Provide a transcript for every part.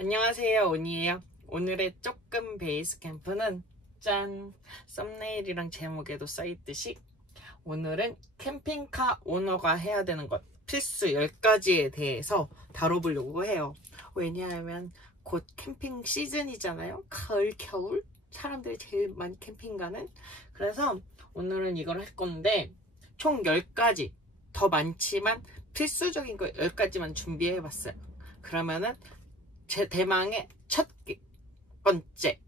안녕하세요, 온이에요. 오늘의 조금 베이스 캠프는 짠! 썸네일이랑 제목에도 써있듯이 오늘은 캠핑카 오너가 해야 되는 것 필수 10가지에 대해서 다뤄보려고 해요. 왜냐하면 곧 캠핑 시즌이잖아요. 가을, 겨울 사람들이 제일 많이 캠핑 가는. 그래서 오늘은 이걸 할 건데 총 10가지, 더 많지만 필수적인 거 10가지만 준비해봤어요. 그러면은 제 대망의 첫 번째,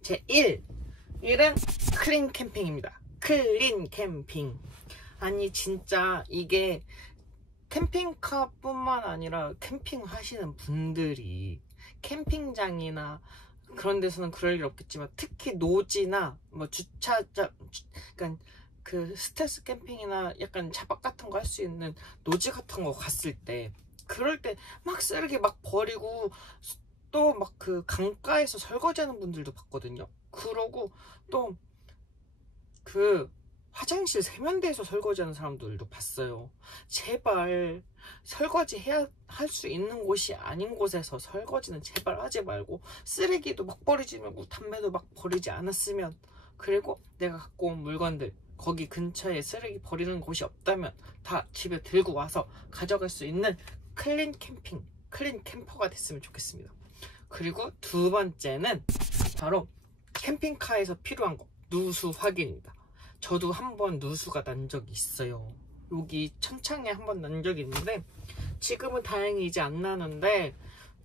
제1 1은 클린 캠핑입니다. 클린 캠핑. 아니 진짜 이게 캠핑카 뿐만 아니라 캠핑 하시는 분들이 캠핑장이나 그런 데서는 그럴 일 없겠지만 특히 노지나 뭐 주차장, 그러니까 그 스텔스 캠핑이나 약간 차박 같은 거 할 수 있는 노지 같은 거 갔을 때 그럴 때 막 쓰레기 막 버리고 또 막 그 강가에서 설거지하는 분들도 봤거든요. 그러고 또 그 화장실 세면대에서 설거지하는 사람들도 봤어요. 제발 설거지 해야 할 수 있는 곳이 아닌 곳에서 설거지는 제발 하지 말고 쓰레기도 막 버리지 말고 담배도 막 버리지 않았으면, 그리고 내가 갖고 온 물건들 거기 근처에 쓰레기 버리는 곳이 없다면 다 집에 들고 와서 가져갈 수 있는 클린 캠핑, 클린 캠퍼가 됐으면 좋겠습니다. 그리고 두 번째는 바로 캠핑카에서 필요한 거, 누수 확인입니다. 저도 한번 누수가 난 적이 있어요. 여기 천창에 한번 난 적이 있는데 지금은 다행히 이제 안 나는데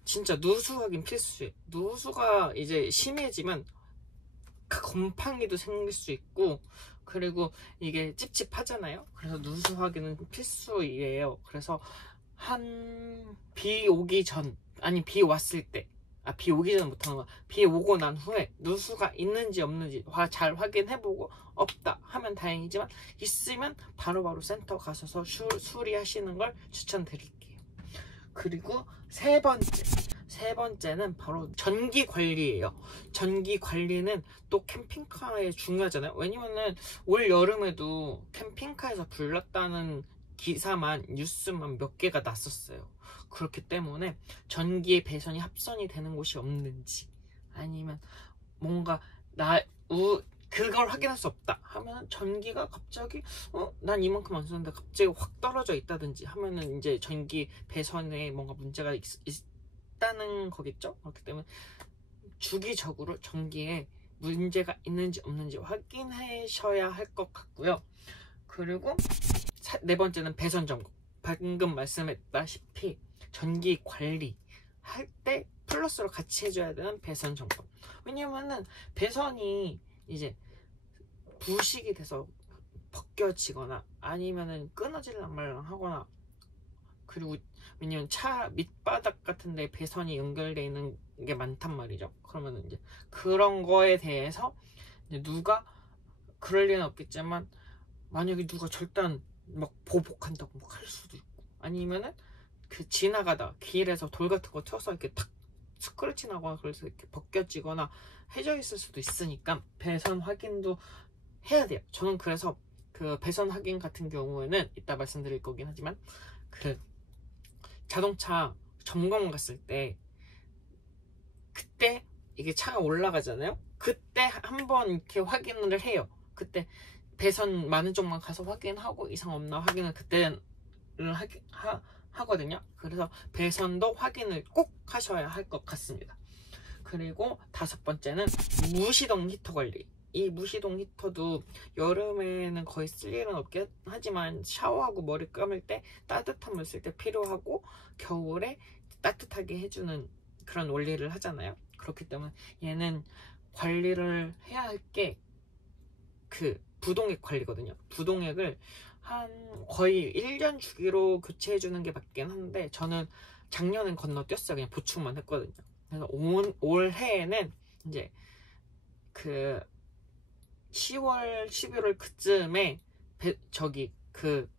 진짜 누수 확인 필수예요. 누수가 이제 심해지면 곰팡이도 생길 수 있고, 그리고 이게 찝찝하잖아요. 그래서 누수 확인은 필수예요. 그래서 비 오기 전, 아니 비 왔을 때, 비 오기 전은 못하는 거야. 비 오고 난 후에 누수가 있는지 없는지 잘 확인해보고 없다 하면 다행이지만 있으면 바로바로 센터 가셔서 수리하시는 걸 추천드릴게요. 그리고 세 번째는 바로 전기 관리예요. 전기 관리는 또 캠핑카에 중요하잖아요. 왜냐면은 올 여름에도 캠핑카에서 불났다는 기사만, 뉴스만 몇 개가 났었어요. 그렇기 때문에 전기의 배선이 합선이 되는 곳이 없는지, 아니면 뭔가 그걸 확인할 수 없다 하면 전기가 갑자기 난 이만큼 안 썼는데 갑자기 확 떨어져 있다든지 하면은 이제 전기 배선에 뭔가 문제가 있다는 거겠죠. 그렇기 때문에 주기적으로 전기에 문제가 있는지 없는지 확인하셔야 할 것 같고요. 그리고 네 번째는 배선 점검. 방금 말씀했다시피 전기 관리 할 때 플러스로 같이 해줘야 되는 배선 점검. 왜냐면은 배선이 이제 부식이 돼서 벗겨지거나 아니면은 끊어질랑 말랑 하거나, 그리고 왜냐면 차 밑바닥 같은 데 배선이 연결되어 있는 게 많단 말이죠. 그러면 이제 그런 거에 대해서 이제 누가, 그럴 리는 없겠지만 만약에 누가 절단 막 보복한다고 막 할 수도 있고, 아니면은 그 지나가다 길에서 돌 같은 거 튀어서 이렇게 탁 스크래치 나거나 그래서 이렇게 벗겨지거나 해져 있을 수도 있으니까 배선 확인도 해야 돼요. 저는 그래서 그 배선 확인 같은 경우에는 이따 말씀드릴 거긴 하지만 그 자동차 점검 갔을 때 그때 이게 차가 올라가잖아요. 그때 한번 이렇게 확인을 해요. 그때 배선 많은 쪽만 가서 확인하고 이상 없나 확인을 그때는 하거든요. 그래서 배선도 확인을 꼭 하셔야 할 것 같습니다. 그리고 다섯 번째는 무시동 히터 관리. 이 무시동 히터도 여름에는 거의 쓸 일은 없긴 하지만 샤워하고 머리 감을 때 따뜻한 물 쓸 때 필요하고, 겨울에 따뜻하게 해주는 그런 원리를 하잖아요. 그렇기 때문에 얘는 관리를 해야 할 게 그 부동액 관리거든요. 부동액을 한 거의 1년 주기로 교체해주는 게 맞긴 한데 저는 작년엔 건너뛰었어요. 그냥 보충만 했거든요. 그래서 올해에는 이제 그 10월, 11월 그쯤에 그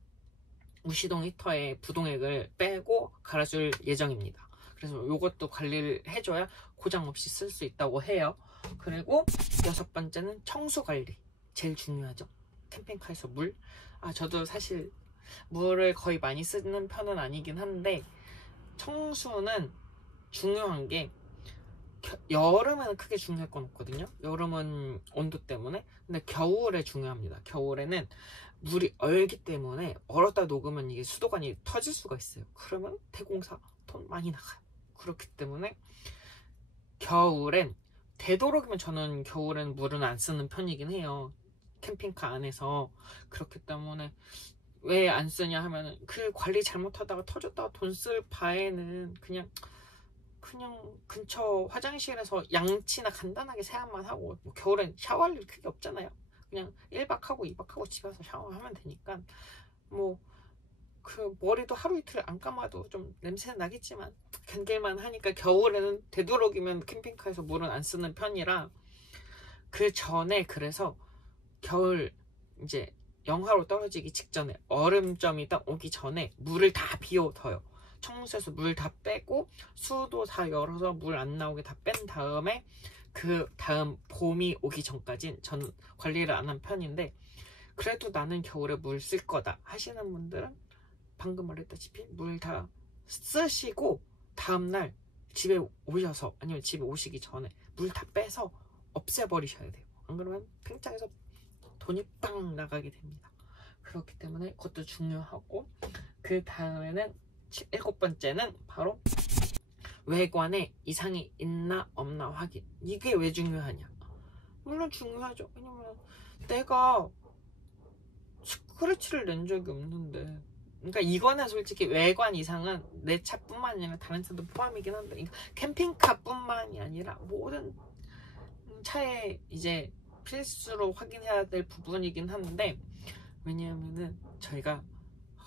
무시동 히터의 부동액을 빼고 갈아줄 예정입니다. 그래서 요것도 관리를 해줘야 고장 없이 쓸 수 있다고 해요. 그리고 여섯 번째는 청소 관리. 제일 중요하죠. 캠핑카에서 물. 저도 사실 물을 거의 많이 쓰는 편은 아니긴 한데 청소는 중요한 게 여름에는 크게 중요할 건 없거든요. 여름은 온도 때문에. 근데 겨울에 중요합니다. 겨울에는 물이 얼기 때문에 얼었다 녹으면 이게 수도관이 터질 수가 있어요. 그러면 대공사 돈 많이 나가요. 그렇기 때문에 겨울엔 되도록이면 저는 겨울엔 물은 안 쓰는 편이긴 해요. 캠핑카 안에서. 그렇기 때문에 왜 안 쓰냐 하면은 그 관리 잘못하다가 터졌다가 돈 쓸 바에는 그냥 근처 화장실에서 양치나 간단하게 세안만 하고, 뭐 겨울엔 샤워할 일 크게 없잖아요. 그냥 1박하고 2박하고 집에 와서 샤워하면 되니까 뭐 그 머리도 하루 이틀 안 감아도 좀 냄새 나겠지만 견딜만 하니까 겨울에는 되도록이면 캠핑카에서 물은 안 쓰는 편이라. 그 전에 그래서 겨울 이제 영하로 떨어지기 직전에 얼음점이 딱 오기 전에 물을 다 비워둬요. 청소해서 물 다 빼고 수도 다 열어서 물 안 나오게 다 뺀 다음에 그 다음 봄이 오기 전까진 저는 관리를 안 한 편인데, 그래도 나는 겨울에 물 쓸 거다 하시는 분들은 방금 말했다시피 물 다 쓰시고 다음날 집에 오셔서, 아니면 집에 오시기 전에 물 다 빼서 없애버리셔야 돼요. 안 그러면 팽창해서 돈이 빵 나가게 됩니다. 그렇기 때문에 그것도 중요하고, 그 다음에는 7번째는 바로 외관에 이상이 있나 없나 확인. 이게 왜 중요하냐? 물론 중요하죠. 왜냐면 내가 스크래치를 낸 적이 없는데, 그러니까 이거는 솔직히 외관 이상은 내 차뿐만 아니라 다른 차도 포함이긴 한데, 그러니까 캠핑카뿐만이 아니라 모든 차에 이제 필수로 확인해야 될 부분이긴 한데, 왜냐하면은 저희가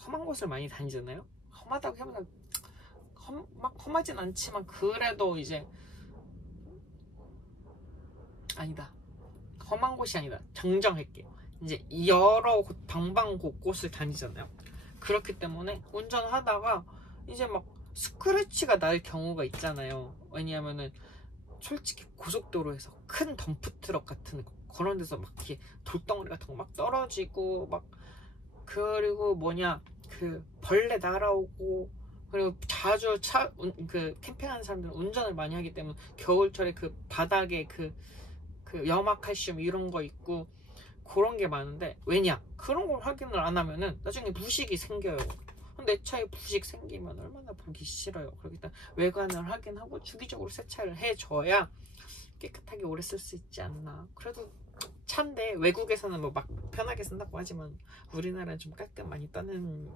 험한 곳을 많이 다니잖아요. 험하다고 하면 막 험하진 않지만 그래도 이제 아니다. 험한 곳이 아니다. 정정할게요. 이제 여러 방방 곳곳을 다니잖아요. 그렇기 때문에 운전하다가 이제 막 스크래치가 날 경우가 있잖아요. 왜냐하면은 솔직히 고속도로에서 큰 덤프트럭 같은 거, 그런 데서 막 이렇게 돌덩어리 같은 거 막 떨어지고 막, 그리고 그 벌레 날아오고, 그리고 자주 그 캠핑하는 사람들은 운전을 많이 하기 때문에 겨울철에 그 바닥에 그 염화칼슘 이런 거 있고 그런 게 많은데, 왜냐? 그런 걸 확인을 안 하면은 나중에 부식이 생겨요. 내 차에 부식 생기면 얼마나 보기 싫어요. 그렇기 때문에 외관을 확인하고 주기적으로 세차를 해줘야 깨끗하게 오래 쓸 수 있지 않나. 그래도 차인데 외국에서는 뭐 막 편하게 쓴다고 하지만 우리나라는 좀 깔끔 많이 떠는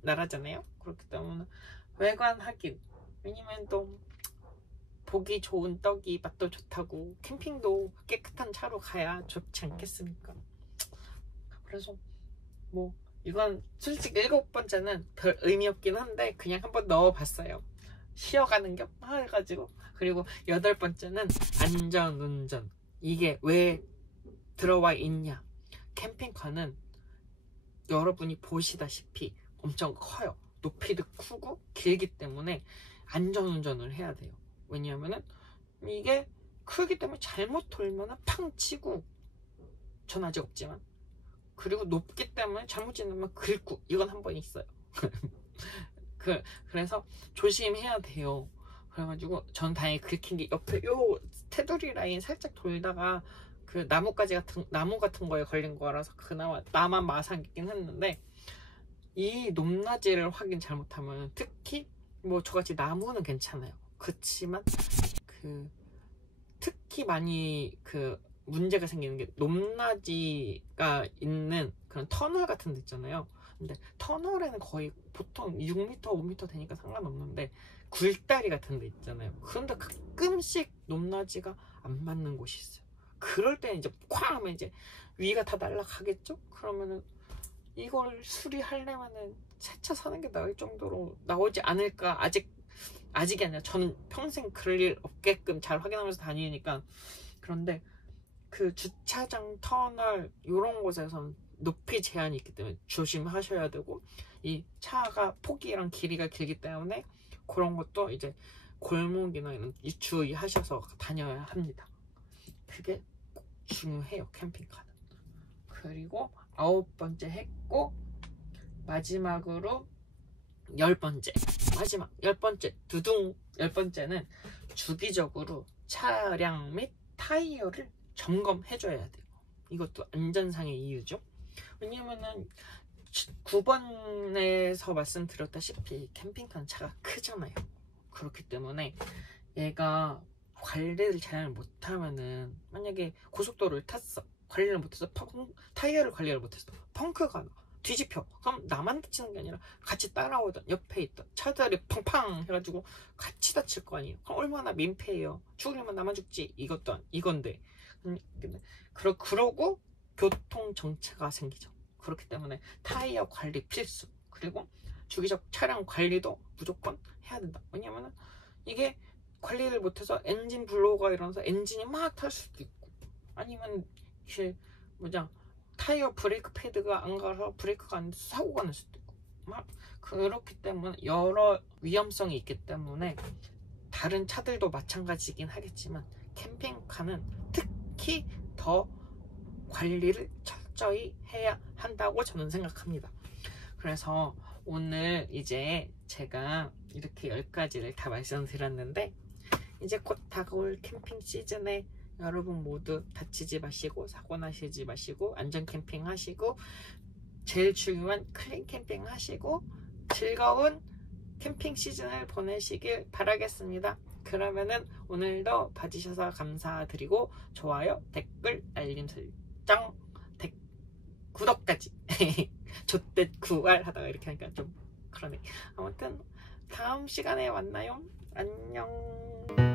나라잖아요. 그렇기 때문에 외관 확인. 왜냐면 또 보기 좋은 떡이 맛도 좋다고, 캠핑도 깨끗한 차로 가야 좋지 않겠습니까? 그래서 뭐 이건 솔직히 7번째는 별 의미 없긴 한데 그냥 한번 넣어봤어요. 쉬어가는 겸 해가지고. 그리고 8번째는 안전운전. 이게 왜 들어와 있냐? 캠핑카는 여러분이 보시다시피 엄청 커요. 높이도 크고 길기 때문에 안전운전을 해야 돼요. 왜냐하면은 이게 크기 때문에 잘못 돌면은 팡 치고, 전 아직 없지만, 그리고 높기 때문에 잘못 지나면 긁고, 이건 한 번 있어요. 그래서 조심해야 돼요. 그래가지고 전 다행히 긁힌 게 옆에 요 테두리 라인 살짝 돌다가 그 나무 같은 거에 걸린 거라서 그나마 나만 마상이긴 했는데, 이 높낮이를 확인 잘못하면, 특히 뭐 저같이 나무는 괜찮아요. 그렇지만 특히 많이 문제가 생기는 게 높낮이가 있는 그런 터널 같은 데 있잖아요. 근데 터널에는 거의 보통 6m, 5m 되니까 상관없는데 굴다리 같은 데 있잖아요. 그런데 가끔씩 높낮이가 안 맞는 곳이 있어요. 그럴 때는 이제 쾅 하면 이제 위가 다 날아가겠죠? 그러면은 이걸 수리하려면은 새 차 사는 게 나을 정도로 나오지 않을까. 아직이 아니라 저는 평생 그럴 일 없게끔 잘 확인하면서 다니니까. 그런데 그 주차장, 터널 이런 곳에서는 높이 제한이 있기 때문에 조심하셔야 되고, 이 차가 폭이랑 길이가 길기 때문에 그런 것도 이제 골목이나 이런 주의하셔서 다녀야 합니다. 그게 꼭 중요해요, 캠핑카는. 그리고 9번째 했고, 마지막으로 10번째, 마지막 10번째 두둥. 10번째는 주기적으로 차량 및 타이어를 점검해줘야 돼요. 이것도 안전상의 이유죠. 왜냐면은 9번에서 말씀드렸다시피 캠핑카는 차가 크잖아요. 그렇기 때문에 얘가 관리를 잘 못하면은, 만약에 고속도로를 탔어, 관리를 못해서 타이어를 관리를 못해서 펑크가 나, 뒤집혀. 그럼 나만 다치는 게 아니라 같이 따라오던 옆에 있던 차들이 팡팡 해가지고 같이 다칠 거 아니에요. 그럼 얼마나 민폐예요. 죽으려면 나만 죽지, 이건데. 그러고 교통 정체가 생기죠. 그렇기 때문에 타이어 관리 필수, 그리고 주기적 차량 관리도 무조건 해야 된다. 왜냐면은 이게 관리를 못해서 엔진 블로우가 일어나서 엔진이 막 탈 수도 있고, 아니면 타이어 브레이크 패드가 안 가서 브레이크가 안 돼서 사고가 날 수도 있고, 막 그렇기 때문에 여러 위험성이 있기 때문에 다른 차들도 마찬가지긴 하겠지만 캠핑카는 특히 더 관리를 철저히 해야 한다고 저는 생각합니다. 그래서 오늘 이제 제가 이렇게 10가지를 다 말씀드렸는데, 이제 곧 다가올 캠핑 시즌에 여러분 모두 다치지 마시고 사고 나시지 마시고 안전 캠핑 하시고, 제일 중요한 클린 캠핑 하시고 즐거운 캠핑 시즌을 보내시길 바라겠습니다. 그러면은 오늘도 봐주셔서 감사드리고 좋아요, 댓글, 알림 설정, 구독까지 좆댓 구알 하다가 이렇게 하니까 좀 그러네. 아무튼 다음 시간에 만나요. 안녕.